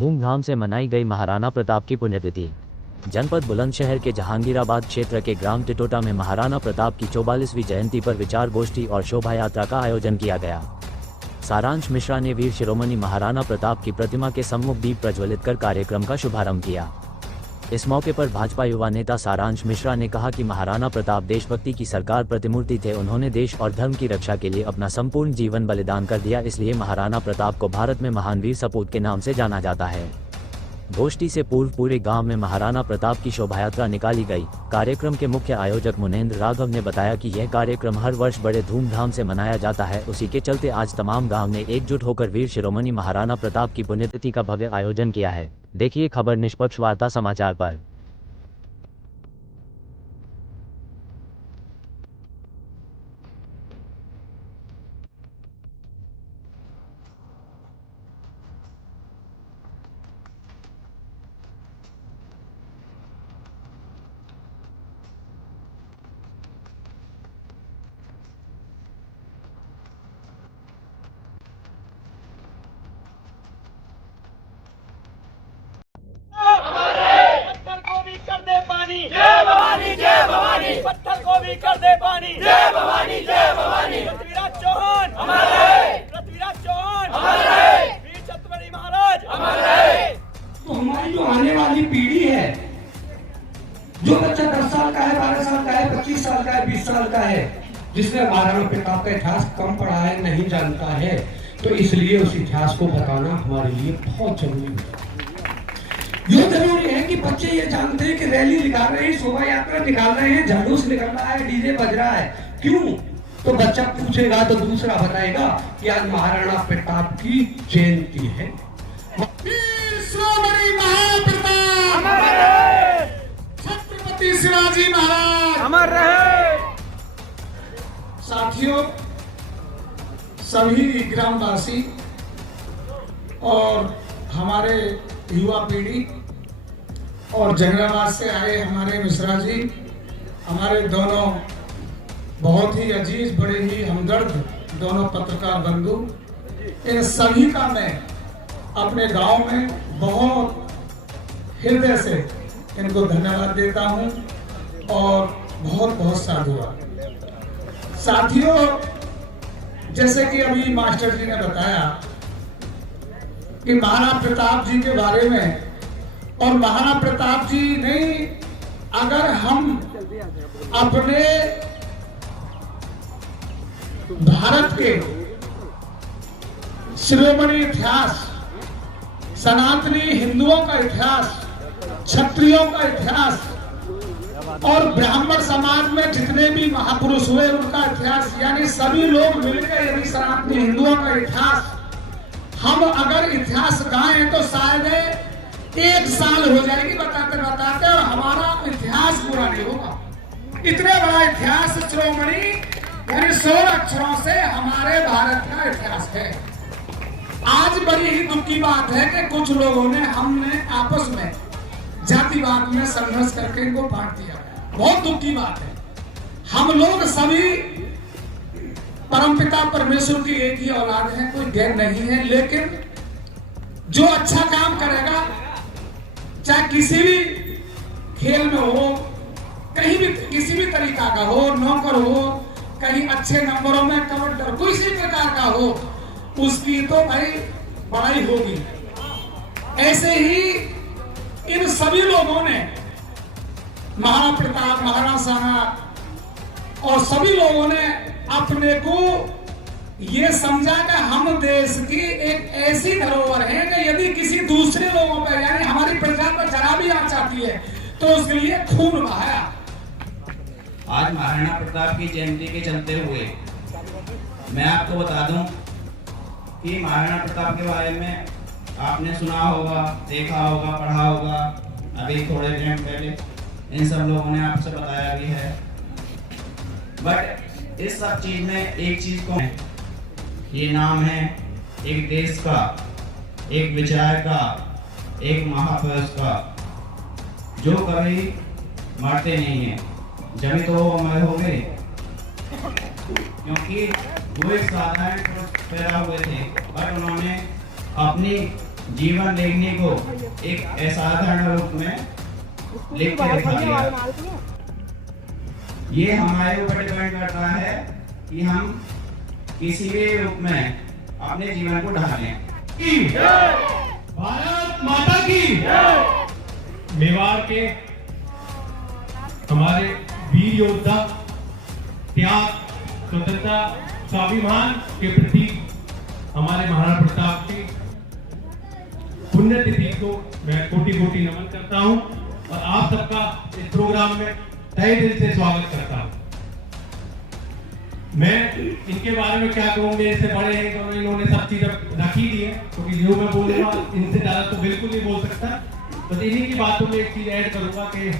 धूमधाम से मनाई गई महाराणा प्रताप की पुण्यतिथि। जनपद बुलंदशहर के जहांगीराबाद क्षेत्र के ग्राम टिटोटा में महाराणा प्रताप की 44वीं जयंती पर विचार गोष्ठी और शोभा यात्रा का आयोजन किया गया। सारांश मिश्रा ने वीर शिरोमणि महाराणा प्रताप की प्रतिमा के सम्मुख दीप प्रज्वलित कर कार्यक्रम का शुभारंभ किया। इस मौके पर भाजपा युवा नेता सारांश मिश्रा ने कहा कि महाराणा प्रताप देशभक्ति की सरकार प्रतिमूर्ति थे। उन्होंने देश और धर्म की रक्षा के लिए अपना संपूर्ण जीवन बलिदान कर दिया, इसलिए महाराणा प्रताप को भारत में महान वीर सपूत के नाम से जाना जाता है। गोष्ठी से पूर्व पूरे गांव में महाराणा प्रताप की शोभायात्रा निकाली गई। कार्यक्रम के मुख्य आयोजक मुनेंद्र राघव ने बताया कि यह कार्यक्रम हर वर्ष बड़े धूमधाम से मनाया जाता है। उसी के चलते आज तमाम गांव ने एकजुट होकर वीर शिरोमणि महाराणा प्रताप की पुण्यतिथि का भव्य आयोजन किया है। देखिए खबर निष्पक्ष वार्ता समाचार पर। जय भवानी जय भवानी, पत्थर को भी कर दे पानी। जय भवानी जय भवानी, पृथ्वीराज चौहान अमर रहे, पृथ्वीराज चौहान अमर रहे, वीर छत्रपति महाराज अमर रहे। तो हमारी जो आने वाली पीढ़ी है, जो बच्चा 10 साल का है, 12 साल का है, 25 साल का है, 20 साल का है, जिसने महाराणा प्रताप का इतिहास कम पढ़ा है, नहीं जानता है, तो इसलिए उस इतिहास को बताना हमारे लिए बहुत जरूरी है। ये जरूरी है कि बच्चे ये जानते हैं कि रैली निकाल रहे हैं, शोभा यात्रा निकाल रहे हैं, जुलूस निकल रहा है, डीजे बज रहा है, क्यों? तो बच्चा पूछेगा तो दूसरा बताएगा कि आज महाराणा प्रताप की जयंती है। वीर शिरोमणि महाप्रताप अमर रहे, छत्रपति शिवाजी महाराज अमर रहे। साथियों, सभी ग्रामवासी और हमारे युवा पीढ़ी और जंगलाबाद से आए हमारे मिश्रा जी, हमारे दोनों बहुत ही अजीज, बड़े ही हमदर्द दोनों पत्रकार बंधु, इन सभी का मैं अपने गांव में बहुत हृदय से इनको धन्यवाद देता हूं और बहुत बहुत साधुवाद। साथियों, जैसे कि अभी मास्टर जी ने बताया कि महाराणा प्रताप जी के बारे में, और महाराणा प्रताप जी नहीं, अगर हम अपने भारत के शिरोमणि इतिहास, सनातनी हिंदुओं का इतिहास, क्षत्रियों का इतिहास और ब्राह्मण समाज में जितने भी महापुरुष हुए उनका इतिहास, यानी सभी लोग मिलकर यदि सनातनी हिंदुओं का इतिहास हम अगर इतिहास गाएं तो शायद 1 साल हो जाएगी बताते बताते और हमारा इतिहास पूरा नहीं होगा। इतने बड़ा इतिहास शिरोमणि यानी 16 अक्षरों से हमारे भारत का इतिहास है। आज बड़ी ही दुख की बात है कि कुछ लोगों ने, हमने आपस में जातिवाद में संघर्ष करके इनको बांट दिया। बहुत दुख की बात है। हम लोग सभी परमपिता परमेश्वर की एक ही औलाद है, कोई गैर नहीं है, लेकिन जो अच्छा काम करेगा, चाहे किसी भी खेल में हो, कहीं भी किसी भी तरीका का हो, नौकर हो, कहीं अच्छे नंबरों में कमांडर, किसी प्रकार का हो, उसकी तो भाई बड़ाई होगी। ऐसे ही इन सभी लोगों ने, महाराणा प्रताप, महाराणा साहब और सभी लोगों ने अपने को ये समझा कि हम देश की एक ऐसी धरोहर है कि यदि किसी दूसरे लोगों पर, यानी हमारी प्रजा पर जरा भी आंच आती है तो उसके लिए खून बहाया। आज महाराणा प्रताप की जयंती के चलते हुए मैं आपको बता दूं कि महाराणा प्रताप के बारे में आपने सुना होगा, देखा होगा, पढ़ा होगा। अभी थोड़े दिन पहले इन सब लोगों ने आपसे बताया भी है। बट इस सब चीज में एक चीज को है, ये नाम है एक देश का, एक विचार का, एक महापुरुष का, जो कभी मरते नहीं है। जब तो वो अमर हो गए, क्योंकि वो एक साधारण पैदा हुए थे, पर उन्होंने अपनी जीवन लेखनी को एक असाधारण रूप में लिख के दिखा दिया। ये हमारे ऊपर डिपेंड करता है कि हम किसी भी रूप में अपने जीवन को ढालें। भारत माता की मेवाड़ के हमारे वीर योद्धा त्याग, स्वतंत्रता, स्वाभिमान के प्रति हमारे महाराणा प्रताप की पुण्यतिथि को मैं कोटि कोटि नमन करता हूं और आप सबका इस प्रोग्राम में तहे दिल से स्वागत करता हूं। मैं इनके बारे में क्या कहूँ, मेरे से बड़े हैं तो इन्होंने सब चीज रख ही दी है, क्योंकि जो मैं बोलूंगा इनसे ज्यादा तो बिल्कुल नहीं बोल सकता। बस इन्हीं की बातों में एक चीज ऐड करूंगा कि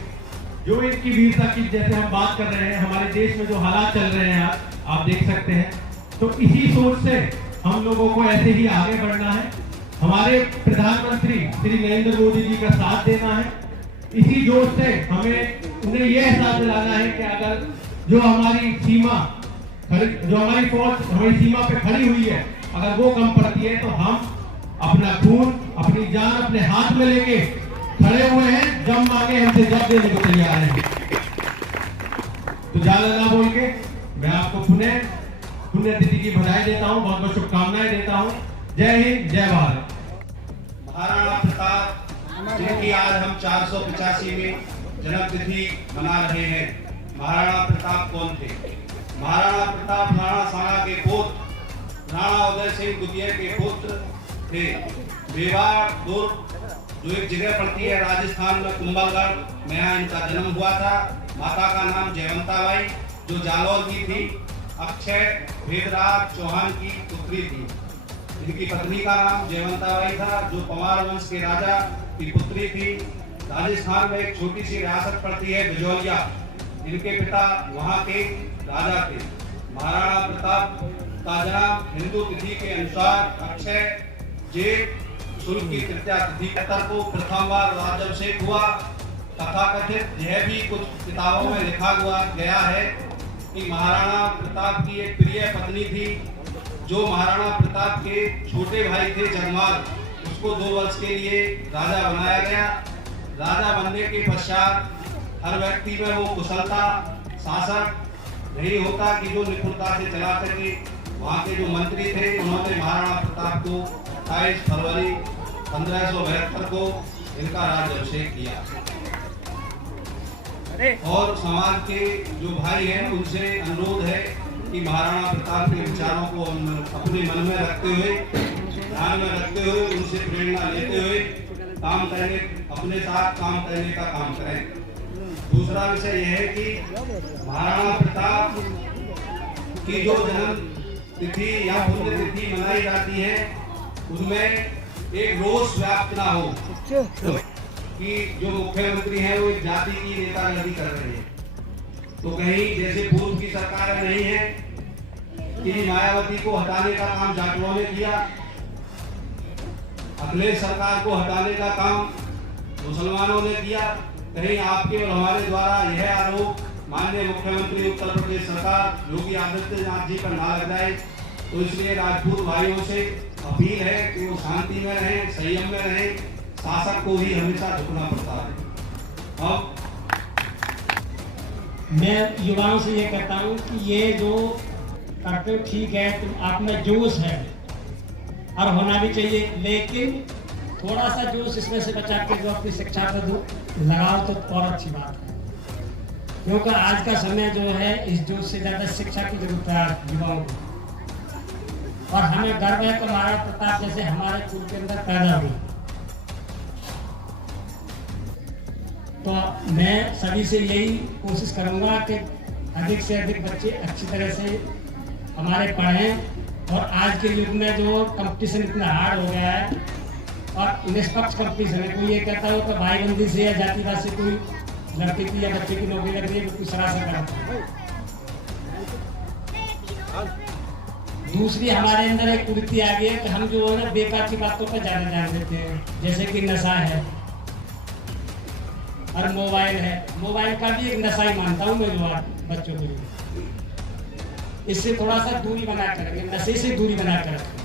जो इनकी वीरता की जैसे हम बात कर रहे हैं, हमारे देश में जो हालात चल रहे हैं आप देख सकते हैं, तो इसी सोच से हम लोगों को ऐसे ही आगे बढ़ना है। हमारे प्रधानमंत्री श्री नरेंद्र मोदी जी का साथ देना है। इसी जोश से हमें उन्हें यह एहसास दिलाना है कि अगर जो हमारी सीमा, जो हमारी फौज हमारी सीमा पे खड़ी हुई है, अगर वो कम पड़ती है तो हम अपना खून, अपनी जान अपने हाथ में लेके खड़े हुए हैं। जब मांगे हमसे जब देने को तैयार हैं। तो ज्यादा ना बोल के मैं आपको पुण्यतिथि की बधाई देता हूँ, बहुत बहुत शुभकामनाएं देता हूँ। जय हिंद, जय भारत। महाराणा प्रताप जिनकी आज हम 485वीं जन्म तिथि मना रहे हैं। महाराणा प्रताप कौन थे? महाराणा प्रताप राणा साना के पुत्र, राणा उदय सिंह द्वितीय के पुत्र थे। मेवाड़ दुर्ग जो एक जगह पड़ती है राजस्थान में, कुंभलगढ़ में, यहाँ इनका जन्म हुआ था। माता का नाम जयवंताबाई जो जालौर की थी, अक्षय भेदराज चौहान की पुत्री थी। इनकी पत्नी का नाम जयवंताबाई था जो पंवार वंश के राजा की पुत्री थी। राजस्थान में एक छोटी सी रियासत पड़ती है बिजौलिया, इनके पिता वहाँ के राजा थे। महाराणा प्रताप का जन्म हिंदू तिथि के अनुसार अक्षय जेठ शुक्ल की तृतीया तिथि को प्रथम बार राज्याभिषेक हुआ। तथाकथित यह भी कुछ किताबों में लिखा हुआ गया है कि महाराणा प्रताप की एक प्रिय पत्नी थी जो महाराणा प्रताप के छोटे भाई थे जगमाल, उसको 2 वर्ष के लिए राजा बनाया गया। राजा बनने के पश्चात हर व्यक्ति में वो कुशलता, शासक नहीं होता कि जो निपुणता से चला सके। वहाँ के जो मंत्री थे उन्होंने महाराणा प्रताप को 28 फरवरी 1572 को इनका राज्याभिषेक किया और समाज के जो भाई हैं उनसे अनुरोध है कि महाराणा प्रताप के विचारों को अपने मन में रखते हुए, ध्यान में रखते हुए, उनसे प्रेरणा लेते हुए काम करने, अपने साथ काम करने का काम करें। दूसरा विषय यह है कि महाराणा प्रताप की जो जन्म तिथि या पुण्य तिथि मनाई जाती है उसमें एक रोष व्याप्त ना हो कि जो मुख्यमंत्री हैं वो एक जाति की नेतागिरी कर रहे हैं। तो कहीं जैसे पूर्व की सरकार नहीं है कि मायावती को हटाने का काम जाटों ने किया, अखिलेश सरकार को हटाने का काम मुसलमानों ने किया, कहीं आपके और हमारे द्वारा यह आरोप माननीय मुख्यमंत्री उत्तर प्रदेश सरकार योगी आदित्यनाथ जी पर ना लग जाए। तो इसलिए राजपूत भाइयों से अपील है कि वो शांति में रहें, संयम में रहें। शासक को ही हमेशा झुकना पड़ता है। अब मैं युवाओं से ये कहता हूँ कि ये जो करते ठीक है, तुम आप में जोश है और होना भी चाहिए, लेकिन थोड़ा सा जोश इसमें से बचा के जो अपनी शिक्षा पर लगाओ तो और अच्छी बात है। क्योंकि आज का समय जो है इस जोश से ज्यादा शिक्षा की जरूरत है युवाओं को। और हमें गर्व है कि महाराणा प्रताप जैसे हमारे कुल के अंदर पैदा हुए। तो मैं सभी से यही कोशिश करूंगा कि अधिक से अधिक बच्चे अच्छी तरह से हमारे पढ़ें। और आज के युग में जो कंपटीशन इतना हार्ड हो गया है और निष्पक्ष कंपटीशन है, कोई ये कहता हो कि भाईबंदी से या जातिवाद से कोई लड़के की या बच्चे की नौकरी लग रही है, कोई सरासर करता है। दूसरी हमारे अंदर एक कुरीति आ गई है कि हम जो है ना बेकार की बातों पर ज्यादा ध्यान देते हैं, जैसे कि नशा है और मोबाइल है। मोबाइल का भी एक नशा ही मानता हूँ मैं जो बच्चों के लिए। इससे थोड़ा सा दूरी बना कर रखें, नशे से दूरी बना कर रखें।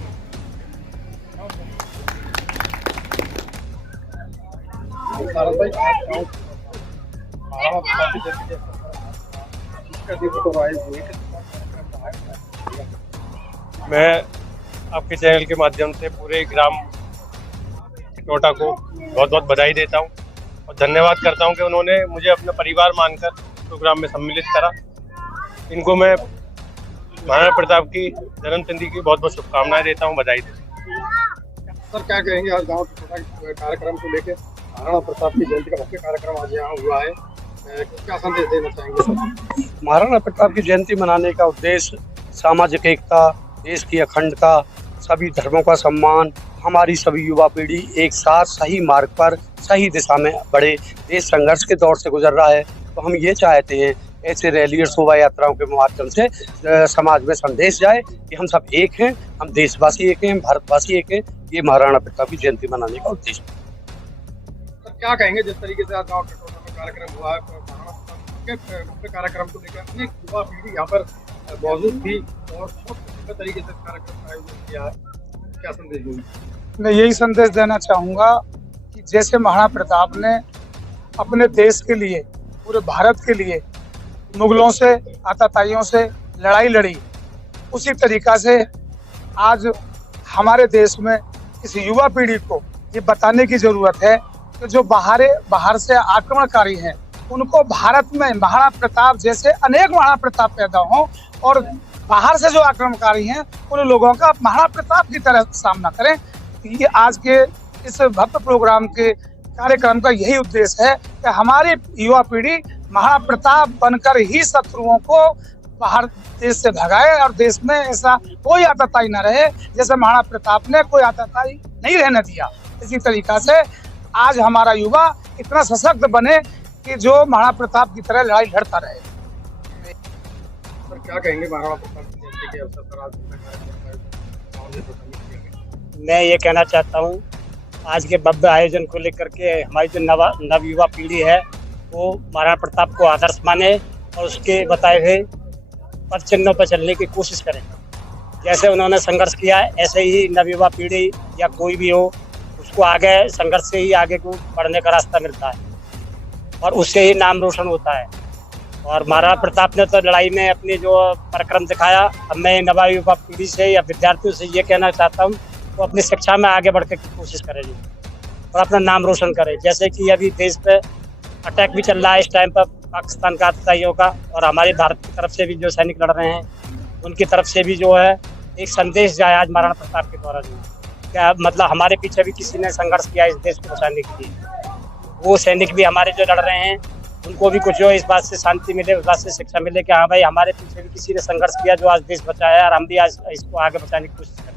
मैं आपके चैनल के माध्यम से पूरे ग्राम टिटोटा को बहुत बहुत बधाई देता हूं और धन्यवाद करता हूं कि उन्होंने मुझे अपना परिवार मानकर प्रोग्राम में सम्मिलित करा। इनको मैं महाराणा प्रताप की जन्मतिथि की बहुत बहुत शुभकामनाएं देता हूं, बधाई देता हूं। सर क्या कहेंगे आज गांव टिटोटा के कार्यक्रम को लेकर? महाराणा प्रताप की जयंती का मुख्य कार्यक्रम आज यहाँ हुआ है, क्या संदेश देना चाहेंगे सर? महाराणा प्रताप की जयंती मनाने का उद्देश्य सामाजिक एकता, देश की अखंडता, सभी धर्मों का सम्मान, हमारी सभी युवा पीढ़ी एक साथ सही मार्ग पर सही दिशा में बढ़े। देश संघर्ष के दौर से गुजर रहा है, तो हम ये चाहते हैं ऐसे रैली और शोभा यात्राओं के माध्यम से समाज में संदेश जाए कि हम सब एक हैं, हम देशवासी एक हैं, भारतवासी एक हैं। ये महाराणा प्रताप की जयंती मनाने का उद्देश्य। सर क्या कहेंगे जिस तरीके से आज गाँव टिटोटा में कार्यक्रम हुआ है, महाराणा प्रताप के मुख्य कार्यक्रम को लेकर अनेक युवा पीढ़ी यहाँ पर मौजूद थी और बहुत अच्छे तरीके से कार्यक्रम का आयोजन किया है, क्या संदेश देंगे? मैं यही संदेश देना चाहूँगा कि जैसे महाराणा प्रताप ने अपने देश के लिए, पूरे भारत के लिए मुगलों से, आताताइयों से लड़ाई लड़ी, उसी तरीका से आज हमारे देश में इस युवा पीढ़ी को ये बताने की जरूरत है कि जो बाहर से आक्रमणकारी हैं, उनको भारत में महाराणा प्रताप जैसे अनेक महाराणा प्रताप पैदा हों और बाहर से जो आक्रमणकारी हैं उन लोगों का महाराणा प्रताप की तरह सामना करें। ये आज के इस भव्य प्रोग्राम के कार्यक्रम का यही उद्देश्य है कि हमारी युवा पीढ़ी महाराणा प्रताप बनकर ही शत्रुओं को बाहर देश से भगाए और देश में ऐसा कोई आतताई न रहे जैसे महाराणा प्रताप ने कोई आतताई नहीं रहने दिया। इसी तरीका से आज हमारा युवा इतना सशक्त बने कि जो महाराणा प्रताप की तरह लड़ाई लड़ता रहे। सर क्या कहेंगे महाराणा प्रताप की जयंती के अवसर पर आज? मैं ये कहना चाहता हूँ, आज के भव्य आयोजन को लेकर के हमारी जो नव युवा पीढ़ी है वो महाराणा प्रताप को आदर्श माने और उसके बताए हुए पद चिन्हों पर चलने की कोशिश करें। जैसे उन्होंने संघर्ष किया है, ऐसे ही नव युवा पीढ़ी या कोई भी हो, उसको आगे संघर्ष से ही आगे को बढ़ने का रास्ता मिलता है और उससे ही नाम रोशन होता है। और महाराणा प्रताप ने तो लड़ाई में अपनी जो पराक्रम दिखाया। अब मैं नवा युवा पीढ़ी से या विद्यार्थियों से ये कहना चाहता हूँ वो अपनी शिक्षा में आगे बढ़ने की कोशिश करें और अपना नाम रोशन करें। जैसे कि अभी देश पे अटैक भी चल रहा है इस टाइम पर पाकिस्तान का आतताइयों का, और हमारे भारत की तरफ से भी जो सैनिक लड़ रहे हैं उनकी तरफ से भी जो है एक संदेश जाए आज महाराणा प्रताप के द्वारा। जो क्या मतलब हमारे पीछे भी किसी ने संघर्ष किया इस देश को बचाने के लिए, वो सैनिक भी हमारे जो लड़ रहे हैं उनको भी कुछ जो इस बात से शांति मिले, उस बात से शिक्षा मिले कि हाँ भाई हमारे पीछे भी किसी ने संघर्ष किया जो आज देश बचाया और हम भी आज इसको आगे बचाने की कोशिश करें।